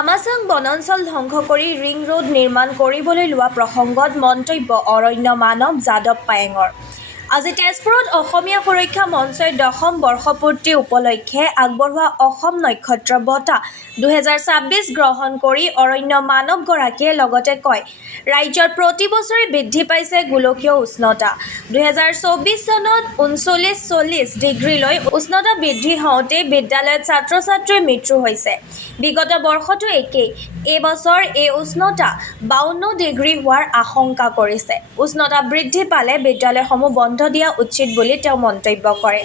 Amazon বনাঞ্চল ধ্বংস কৰি ৰিং ৰোড নিৰ্মাণ কৰিবলৈ লোৱা প্ৰসংগত মন্তব্য অৰণ্য মানৱ যাদৱ পায়েঙৰ। আজি তেজপুৰত অসমীয়া সুৰক্ষা মঞ্চই 10ম বৰ্ষপূৰ্তি উপলক্ষে আগবঢ়োৱা অসম নক্ষত্ৰ বঁটা 2026 গ্ৰহণ কৰি অৰণ্য মানৱগৰাকীয়ে লগতে কয়, ৰাজ্যত প্ৰতি বছৰে বৃদ্ধি পাইছে গোলকীয় উষ্ণতা। 2024 চনত 39-40 ডিগ্ৰীলৈ উষ্ণতা বৃদ্ধি হওঁতে বিদ্যালয়ত ছাত্ৰ-ছাত্ৰীৰ মৃত্যু হৈছে। বিগত বৰ্ষতো একেই। এই বছৰ এই উষ্ণতা 52 ডিগ্ৰী হোৱাৰ আশংকা কৰিছে। উষ্ণতা বৃদ্ধি পালে বিদ্যালয়সমূহ বন্ধ দিয়া উচিত বুলি তেওঁ মন্তব্য কৰে।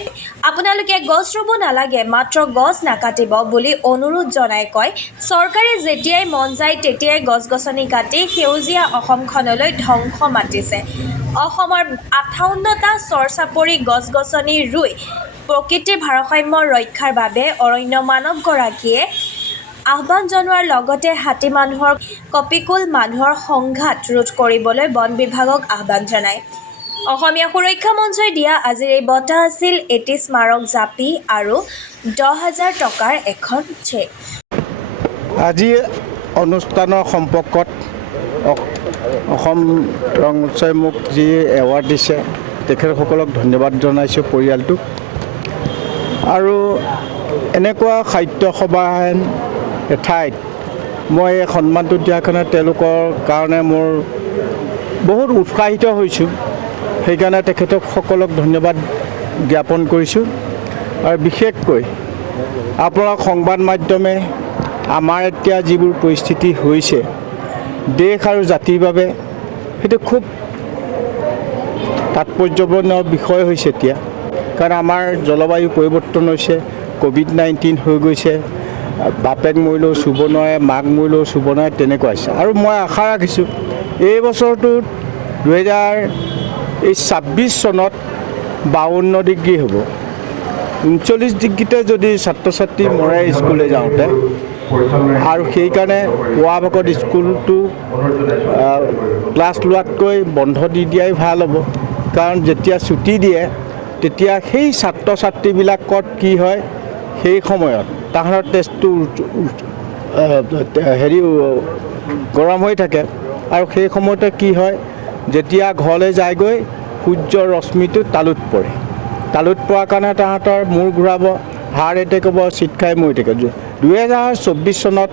আপোনালোকে গছ ৰুব নালাগে, মাত্ৰ গছ নাকাটিব বুলি অনুৰোধ জনাই কয়, চৰকাৰে যেতিয়াই মন যায় তেতিয়াই গছ-গছনি কাটি সেউজীয়া অসমখনলৈ ধ্বংস মাতিছে। অসমৰ 58টা চৰ-চাপৰি গছ-গছনি ৰুই প্ৰকৃতিৰ ভাৰসাম্য ৰক্ষাৰ বাবে অৰণ্য মানৱগৰাকীয়ে আহ্বান জনোৱাৰ লগতে হাতী মানুহৰ কপিকুল মানুহৰ সংঘাত ৰোধ কৰিবলৈ বন বিভাগক আহ্বান জনায়। অসমীয়া সুৰক্ষা মঞ্চই দিয়া আজিৰ এই বঁটা আছিল এটি স্মাৰক জাপি আৰু 10,000 টকাৰ এখন চেক। আজি অনুষ্ঠানৰ সম্পৰ্কত অসম মঞ্চই মোক যি এৱাৰ্ড দিছে তেখেতসকলক ধন্যবাদ জনাইছোঁ পৰিয়ালটোক। আৰু এনেকুৱা সাহিত্য সভা এঠাইত মই এই সন্মানটো দিয়াৰ কাৰণে তেওঁলোকৰ কাৰণে মোৰ বহুত উৎসাহিত হৈছোঁ। সেইকাৰণে তেখেতসকলক ধন্যবাদ জ্ঞাপন কৰিছোঁ। আৰু বিশেষকৈ আপোনালোক সংবাদ মাধ্যমে আমাৰ এতিয়া যিবোৰ পৰিস্থিতি হৈছে দেশ আৰু জাতিৰ বাবে সেইটো খুব তাৎপৰ্যপূৰ্ণ বিষয় হৈছে এতিয়া। কাৰণ আমাৰ জলবায়ু পৰিৱৰ্তন হৈছে, COVID-19 হৈ গৈছে, বাপেক মৰিলেও চুব নোৱাৰে, মাক মৰিলেও চুব নোৱাৰে, তেনেকুৱা হৈছে। আৰু মই আশা ৰাখিছোঁ এই বছৰটোত 2026 চনত 52 ডিগ্ৰী হ'ব। 39 ডিগ্ৰীতে যদি ছাত্ৰ ছাত্ৰী মৰে স্কুললৈ যাওঁতে, আৰু সেইকাৰণে পুৱা ভাগত স্কুলটো ক্লাছ লোৱাতকৈ বন্ধ দি দিয়াই ভাল হ'ব। কাৰণ যেতিয়া ছুটি দিয়ে তেতিয়া সেই ছাত্ৰ ছাত্ৰীবিলাকত কি হয়, সেই সময়ত তাহাঁতৰ টেষ্টটো গৰম হৈ থাকে। আৰু সেই সময়তে কি হয়, যেতিয়া ঘৰলৈ যায়গৈ সূৰ্যৰ ৰশ্মিটো তালুত পৰে। তালুত পৰাৰ কাৰণে তাহাঁতৰ মূৰ ঘূৰাব, হাৰ্ট এটেক হ'ব, চিট খাই মৰি থাকে। 2024 চনত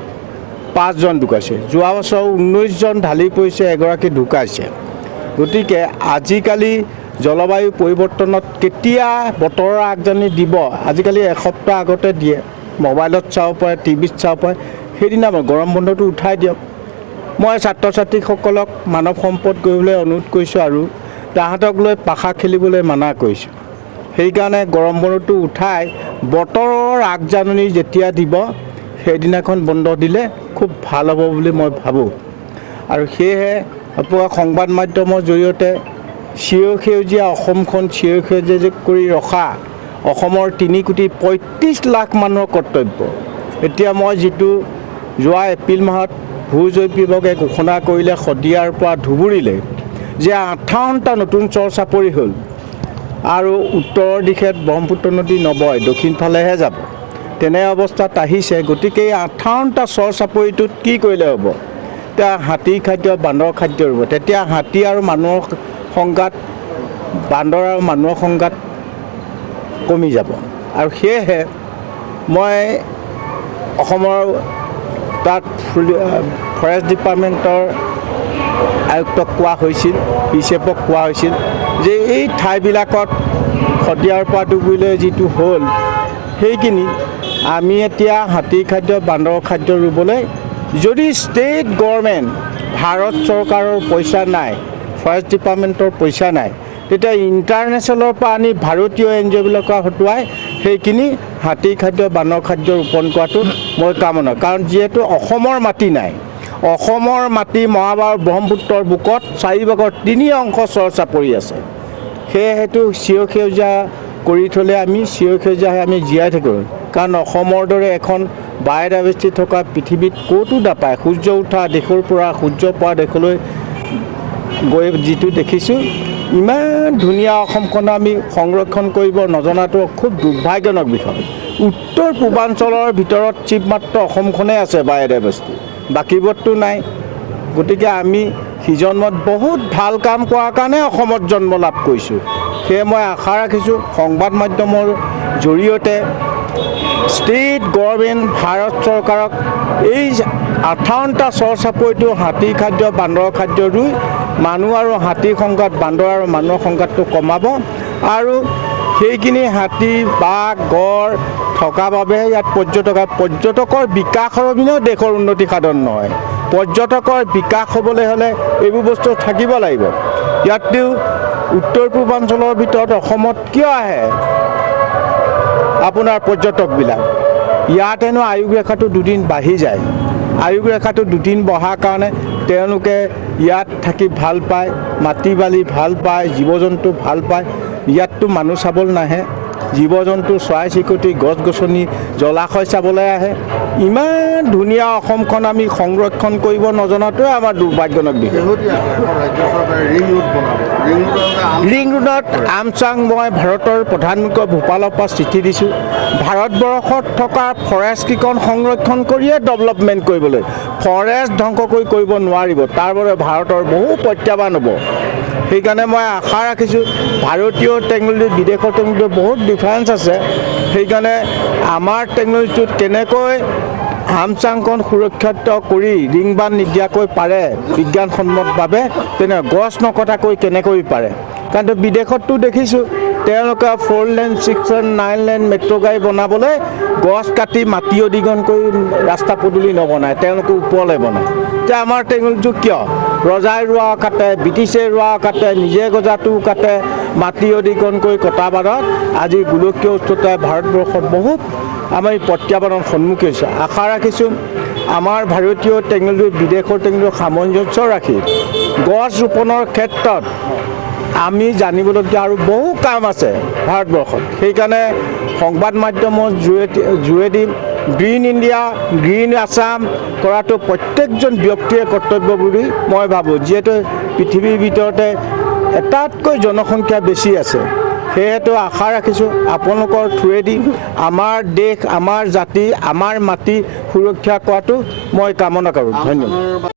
5 জন ঢুকাইছে। যোৱা বছৰ 19 জন ঢালি পৰিছে, এগৰাকী ঢুকাইছে। গতিকে আজিকালি জলবায়ু পৰিৱৰ্তনত কেতিয়া বতৰৰ আগজাননী দিব, আজিকালি এসপ্তাহ আগতে দিয়ে। মোবাইলত চাব পাৰে, টিভিত চাব পাৰে। সেইদিনা গৰম বন্ধটো উঠাই দিয়ক। মই ছাত্ৰ ছাত্ৰীসকলক মানৱ সম্পদ কৰিবলৈ অনুৰোধ কৰিছোঁ আৰু তাহাঁতক লৈ পাশা খেলিবলৈ মানা কৰিছোঁ। সেইকাৰণে গৰম বন্ধটো উঠাই বতৰৰ আগজাননী যেতিয়া দিব সেইদিনাখন বন্ধ দিলে খুব ভাল হ'ব বুলি মই ভাবোঁ। আৰু সেয়েহে আপোনাৰ সংবাদ মাধ্যমৰ জৰিয়তে চিৰসেউজীয়া অসমখন চিৰসেউজীয়া কৰি ৰখা অসমৰ 3,35 লাখ মানুহৰ কৰ্তব্য। এতিয়া মই যিটো যোৱা এপ্ৰিল মাহত ভূ-জৈৱ বিভাগে ঘোষণা কৰিলে শদিয়াৰ পৰা ধুবুৰীলৈ যে 58টা নতুন চৰ চাপৰি হ'ল, আৰু উত্তৰৰ দিশে ব্ৰহ্মপুত্ৰ নদী নবয়, দক্ষিণ ফালেহে যাব, তেনে অৱস্থাত আহিছে। গতিকে এই 58টা চৰ চাপৰিটোত কি কৰিলে হ'ব? এতিয়া হাতীৰ খাদ্য, বান্দৰ খাদ্য ৰ'ব। তেতিয়া হাতী আৰু মানুহৰ সংঘাত, বান্দৰ আৰু মানুহৰ সংঘাত কমি যাব। আৰু সেয়েহে মই অসমৰ তাত ফৰেষ্ট ডিপাৰ্টমেণ্টৰ আয়ুক্তক কোৱা হৈছিল, PCFক কোৱা হৈছিল যে এই ঠাইবিলাকত শদিয়াৰ পৰা ডুবুৰীলৈ যিটো হ'ল সেইখিনি আমি এতিয়া হাতীৰ খাদ্য, বান্দৰৰ খাদ্য ৰুবলৈ যদি ষ্টেট গভৰ্ণমেণ্ট, ভাৰত চৰকাৰৰ পইচা নাই, ফৰেষ্ট ডিপাৰ্টমেণ্টৰ পইচা নাই, তেতিয়া ইণ্টাৰনেশ্যনেলৰ পৰা আনি ভাৰতীয় NGOবিলাকৰ হতুৱাই সেইখিনি হাতীৰ খাদ্য, বান্দৰ খাদ্য ৰোপণ কৰাটো মই কামনা। কাৰণ যিহেতু অসমৰ মাটি নাই, অসমৰ মাটি মহাভাৰত ব্ৰহ্মপুত্ৰৰ বুকত 4 ভাগৰ 3 অংশ চৰ চাপৰি আছে। সেয়েহেতু চিৰসেউজীয়া কৰি থ'লে আমি চিৰসেউজীয়াহে আমি জীয়াই থাকিব। কাৰণ অসমৰ দৰে এখন বায়'ডাইভাৰ্চিটি থকা পৃথিৱীত ক'তো নাপায়। সূৰ্য উঠা দেশৰ পৰা সূৰ্য পৰা দেশলৈ গৈ যিটো দেখিছোঁ, ইমান ধুনীয়া অসমখন আমি সংৰক্ষণ কৰিব নজনাটো খুব দুৰ্ভাগ্যজনক বিষয়। উত্তৰ পূৰ্বাঞ্চলৰ ভিতৰত চিপ মাত্ৰ অসমখনেই আছে বায়'ডাইভাৰ্চিটি, বাকীবোৰতো নাই। গতিকে আমি সিজন্মত বহুত ভাল কাম কৰাৰ কাৰণে অসমত জন্ম লাভ কৰিছোঁ। সেয়ে মই আশা ৰাখিছোঁ সংবাদ মাধ্যমৰ জৰিয়তে ষ্টেট গভৰ্ণমেণ্ট ভাৰত চৰকাৰক এই 58টা চৰ চাপৰিটো হাতী খাদ্য বান্দৰৰ খাদ্য ৰুই মানুহ আৰু হাতীৰ সংঘাত, বান্দৰ আৰু মানুহৰ সংঘাতটো কমাব আৰু সেইখিনি হাতী বাঘ গড় থকা বাবে ইয়াত পৰ্যটকৰ বিকাশৰ অবিহনে দেশৰ উন্নতি সাধন নহয়। পৰ্যটকৰ বিকাশ হ'বলৈ হ'লে এইবোৰ বস্তু থাকিব লাগিব। ইয়াততো উত্তৰ পূৰ্বাঞ্চলৰ ভিতৰত অসমত কিয় আহে আপোনাৰ পৰ্যটকবিলাক? ইয়াত হেনো আয়ুস ৰেখাটো দুদিন বাঢ়ি যায়। আয়ুস ৰেখাটো দুদিন বঢ়াৰ কাৰণে তেওঁলোকে ইয়াত থাকি ভাল পায়, মাটি বালি ভাল পায়, জীৱ জন্তু ভাল পায়। ইয়াততো মানুহ চাবলৈ নাহে, জীৱ জন্তু চৰাই চিৰিকটি গছ গছনি জলাশয় চাবলৈ আহে। ইমান ধুনীয়া অসমখন আমি সংৰক্ষণ কৰিব নজনাটোৱে আমাৰ দুৰ্ভাগ্যজনক বিষয়। ৰিং ৰোডত আমচাং মই ভাৰতৰ প্ৰধানমন্ত্ৰী ভূপালৰ পৰা চিঠি দিছোঁ। ভাৰতবৰ্ষত থকা ফৰেষ্টকেইখন সংৰক্ষণ কৰিয়ে ডেভেলপমেণ্ট কৰিবলৈ, ফৰেষ্ট ধ্বংস কৰিব নোৱাৰিব। তাৰ বাবে ভাৰতৰ বহু প্ৰত্যাহ্বান হ'ব। সেইকাৰণে মই আশা ৰাখিছোঁ ভাৰতীয় টেকন'লজি বিদেশৰ টেকন'লজিৰ বহুত ডিফাৰেঞ্চ আছে। সেইকাৰণে আমাৰ টেকন'লজিটোত কেনেকৈ আমচাংখন সুৰক্ষিত কৰি ৰিং বান্ধ নিদিয়াকৈ পাৰে বিজ্ঞানসন্মতভাৱে, তেনে গছ নকটাকৈ কেনেকৈ পাৰে। কাৰণ বিদেশততো দেখিছোঁ তেওঁলোকে 4 লেন 6 লেন 9 লেন মেট্ৰ' গাড়ী বনাবলৈ গছ কাটি মাটি অধিগ্ৰহণ কৰি ৰাস্তা পদূলি নবনায়, তেওঁলোকে ওপৰলৈ বনায়। এতিয়া আমাৰ টেকন'লজিটো কিয় ৰজাই ৰোৱা কাটে, ব্ৰিটিছে ৰোৱা কাটে, নিজে গজাটো কাটে, মাটি অধিগ্ৰহণ কৰি কটা বাদত আজি গোলকীয় উষ্ণতাই ভাৰতবৰ্ষত বহুত আমি প্ৰত্যাহ্বানৰ সন্মুখীন হৈছোঁ। আশা ৰাখিছোঁ আমাৰ ভাৰতীয় টেকন'লজি বিদেশৰ টেকন'লজি সামঞ্জস্য ৰাখি গছ ৰোপণৰ ক্ষেত্ৰত আমি জানিবলগীয়া আৰু বহু কাম আছে ভাৰতবৰ্ষত। সেইকাৰণে সংবাদ মাধ্যমৰ যোগেদি গ্ৰীণ ইণ্ডিয়া গ্ৰীণ আছাম কৰাটো প্ৰত্যেকজন ব্যক্তিৰে কৰ্তব্য বুলি মই ভাবোঁ। যিহেতু পৃথিৱীৰ ভিতৰতে এটাতকৈ জনসংখ্যা বেছি আছে, সেয়েতো আশা ৰাখিছোঁ আপোনালোকৰ থ্ৰুৱেদি আমাৰ দেশ, আমাৰ জাতি, আমাৰ মাটি সুৰক্ষা কৰাটো মই কামনা কৰোঁ। ধন্যবাদ।